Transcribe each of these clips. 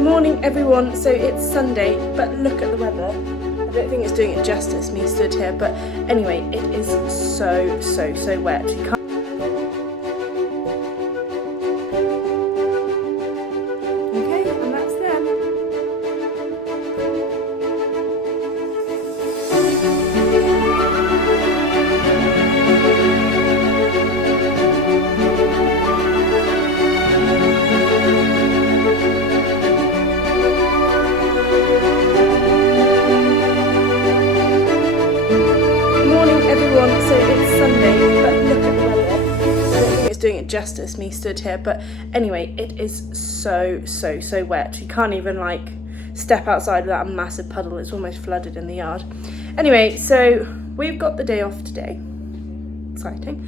Morning everyone, so it's Sunday, but look at the weather. I don't think it's doing it justice, me stood here, but anyway, it is so wet. You can't. Okay, and that's them. So it's Sunday, but look at the weather. I don't think it's doing it justice, me stood here, but anyway, it is so wet. You can't even like step outside without a massive puddle. It's almost flooded in the yard. Anyway, so we've got the day off today. Exciting.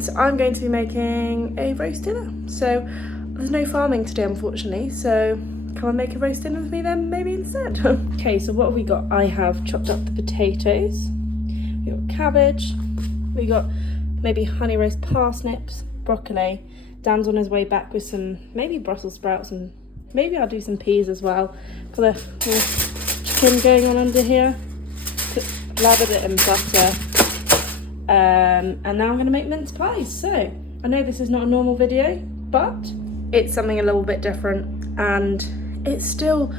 So I'm going to be making a roast dinner. So there's no farming today, unfortunately, so come and make a roast dinner with me then, maybe instead. Okay, so what have we got? I have chopped up the potatoes. We got cabbage, we got maybe honey roast parsnips, broccoli. Dan's on his way back with some maybe Brussels sprouts, and maybe I'll do some peas as well. Got a little chicken going on under here. Lathered it in butter. And now I'm going to make mince pies. So I know this is not a normal video, but it's something a little bit different, and it's still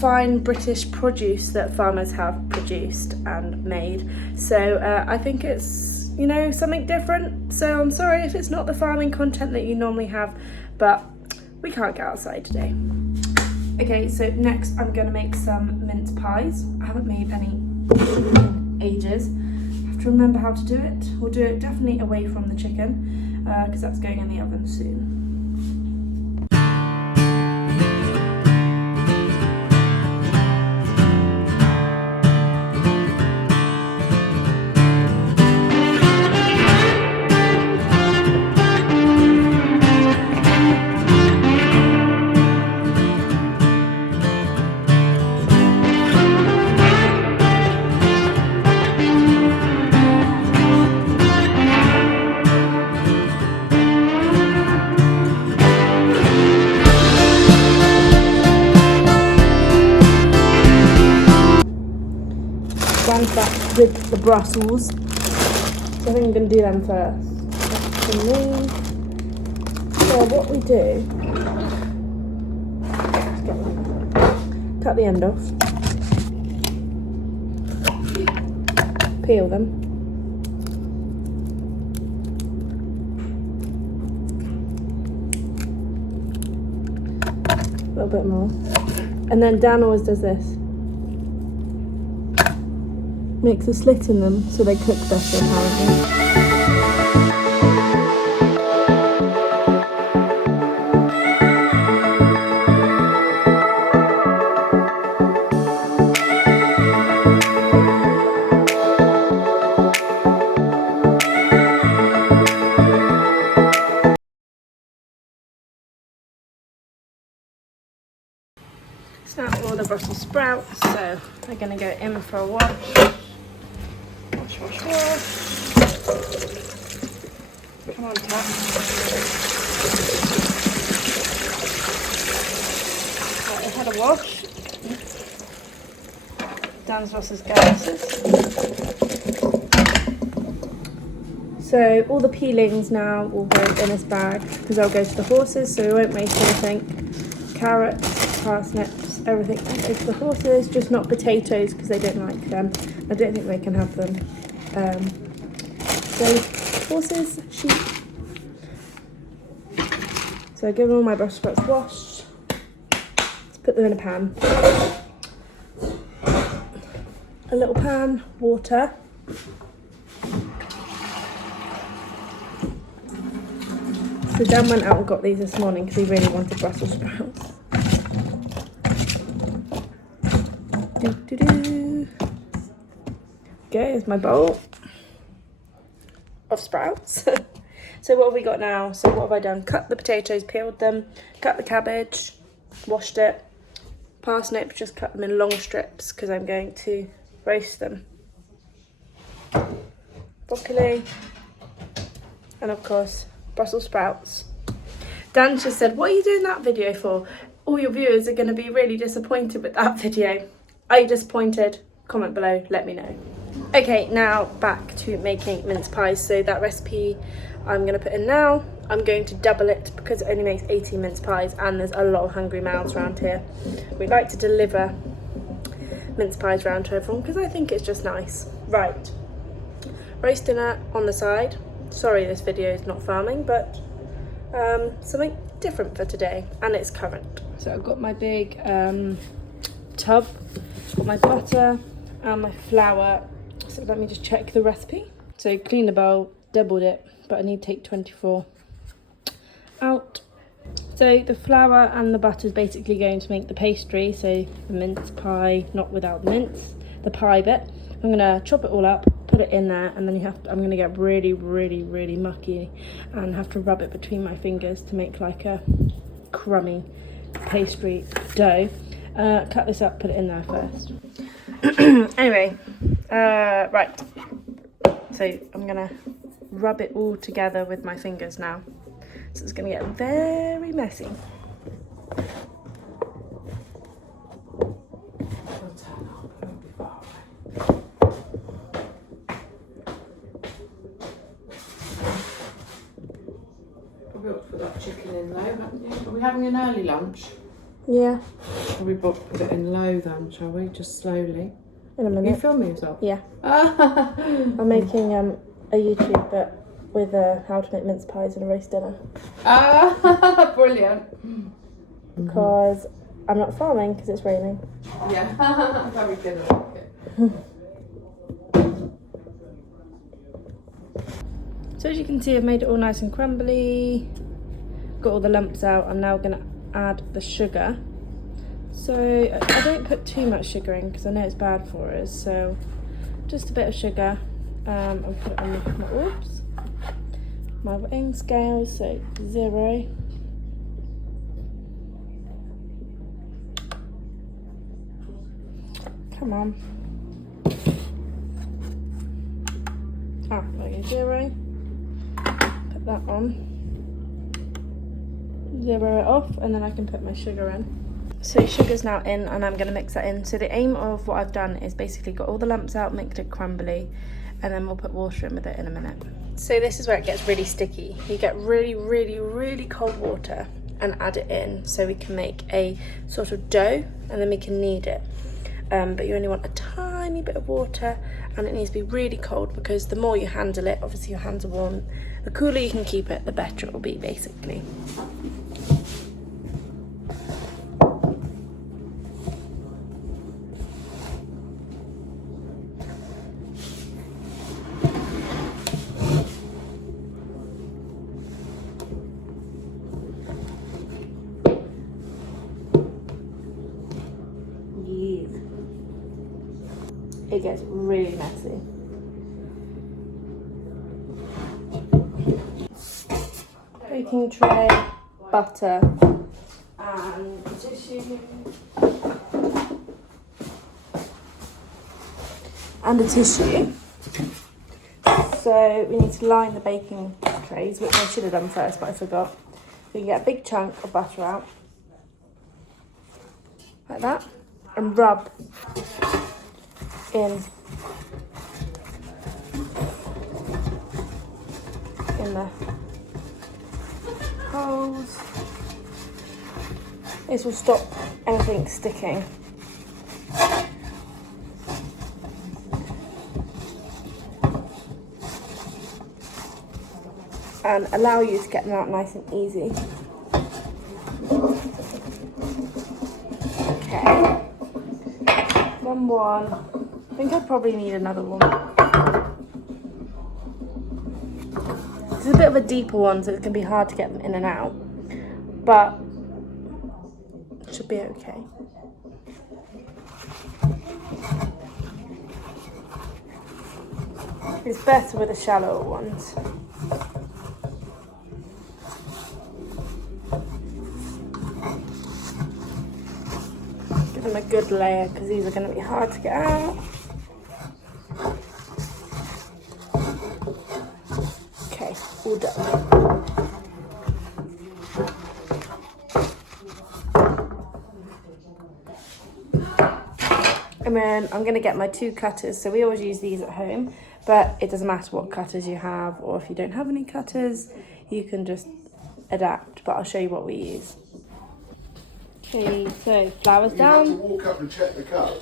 fine British produce that farmers have produced and made. So I think it's, you know, something different. So I'm sorry if it's not the farming content that you normally have, but we can't get outside today. Okay, so next I'm going to make some mince pies. I haven't made any in ages. I have to remember how to do it. We'll do it definitely away from the chicken because that's going in the oven soon. Back with the brussels, so I think I'm going to do them first. For me, so what we do, cut the end off, peel them, a little bit more, and then Dan always does this. Makes a slit in them so they cook better, apparently. It's now all the Brussels sprouts, so they're going to go in for a wash. Wash. Come on, Tap. Right, I had a wash. Dan's lost his glasses. So all the peelings now will go in this bag because they'll go to the horses, so we won't waste anything. Carrots, parsnips, everything goes to the horses, just not potatoes because they don't like them. I don't think they can have them. So horses, sheep. So I give all my Brussels sprouts washed. Let's put them in a pan. A little pan, water. So Dan went out and got these this morning because he really wanted Brussels sprouts. Okay, here's my bowl of sprouts. So what have we got now? So what have I done? Cut the potatoes, peeled them, cut the cabbage, washed it. Parsnips, just cut them in long strips because I'm going to roast them. Broccoli, and of course Brussels sprouts. Dan just said, what are you doing that video for? all your viewers are going to be really disappointed with that video. Are you disappointed? Comment below, let me know. Okay, now back to making mince pies. So that recipe I'm going to put in now. I'm going to double it because it only makes 18 mince pies and there's a lot of hungry mouths around here. We like to deliver mince pies around to everyone because I think it's just nice. Right, roast dinner on the side. Sorry this video is not farming, but something different for today, and it's currant. So I've got my big tub, got my butter and my flour. So let me just check the recipe. So clean the bowl, doubled it, but I need to take 24 out. So the flour and the butter is basically going to make the pastry, so the mince pie, not without the mince, the pie bit. I'm gonna chop it all up, put it in there, and then I'm gonna get really, really, really mucky and have to rub it between my fingers to make like a crummy pastry dough. Cut this up, put it in there first. Anyway, right. So I'm gonna rub it all together with my fingers now. So it's gonna get very messy. We ought to put that chicken in low, haven't you? Are we having an early lunch? Yeah. Shall we put it in low then, shall we? Just slowly. In a minute. You filming yourself? Yeah. I'm making a YouTube but with how to make mince pies and a roast dinner. Brilliant. Because I'm not farming because it's raining. Yeah, very good. I like it. So as you can see, I've made it all nice and crumbly. Got all the lumps out. I'm now going to add the sugar. So I don't put too much sugar in because I know it's bad for us. So just a bit of sugar. I'll put it on my weighing scale, so 0. Come on. There you go, 0. Put that on. 0 it off, and then I can put my sugar in. So sugar's now in, and I'm going to mix that in. So the aim of what I've done is basically got all the lumps out, mixed it crumbly, and then we'll put water in with it in a minute. So this is where it gets really sticky. You get really, really, really cold water and add it in so we can make a sort of dough, and then we can knead it. But you only want a tiny bit of water, and it needs to be really cold because the more you handle it, obviously your hands are warm, the cooler you can keep it, the better it will be basically. It gets really messy. Baking tray, butter, and tissue. And a tissue. So we need to line the baking trays, which I should have done first, but I forgot. We can get a big chunk of butter out, like that, and rub in the holes. This will stop anything sticking. And allow you to get them out nice and easy. Okay. Done one. I think I probably need another one. This is a bit of a deeper one, so it's going to be hard to get them in and out, but it should be okay. It's better with the shallower ones. Give them a good layer because these are going to be hard to get out. Okay, all done. And then I'm going to get my 2 cutters. So we always use these at home, but it doesn't matter what cutters you have, or if you don't have any cutters, you can just adapt. But I'll show you what we use. Okay, so flowers down. You have to walk up and check the cup.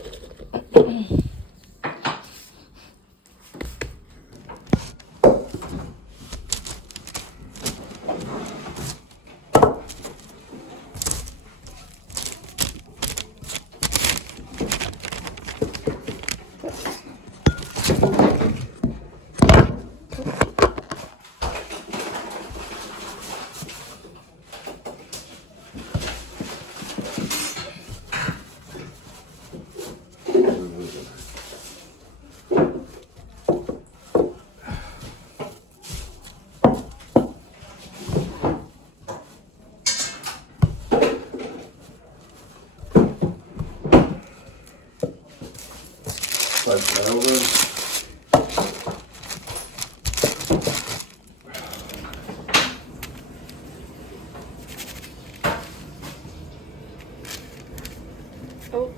Oh,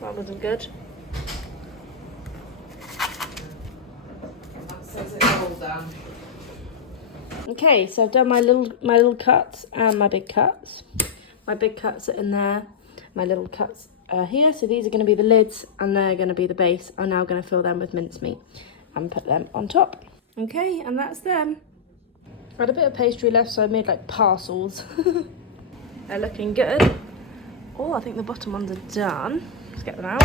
that wasn't good. That says it's all done. Okay, so I've done my little cuts and my big cuts. My big cuts are in there. My little cuts are here. So these are going to be the lids and they're going to be the base. I'm now going to fill them with mincemeat and put them on top. Okay, and that's them. I had a bit of pastry left, so I made like parcels. They're looking good. Oh, I think the bottom ones are done. Let's get them out.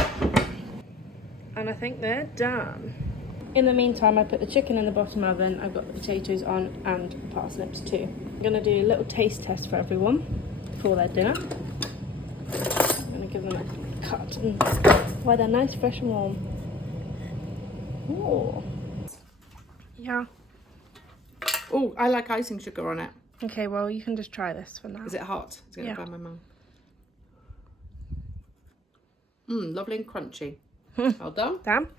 And I think they're done. In the meantime, I put the chicken in the bottom oven. I've got the potatoes on and parsnips too. I'm going to do a little taste test for everyone for their dinner. I'm going to give them a cut. Why, they're nice, fresh and warm. Oh. Yeah. Oh, I like icing sugar on it. Okay, well, you can just try this for now. Is it hot? It's going to Yeah. burn my mouth. Lovely and crunchy. Well done. Damn.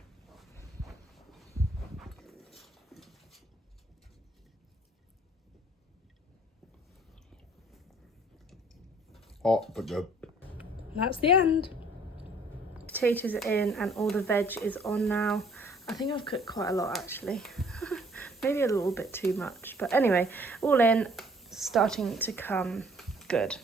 Hot but good. That's the end. Potatoes are in and all the veg is on now. I think I've cooked quite a lot actually. Maybe a little bit too much. But anyway, all in, starting to come good.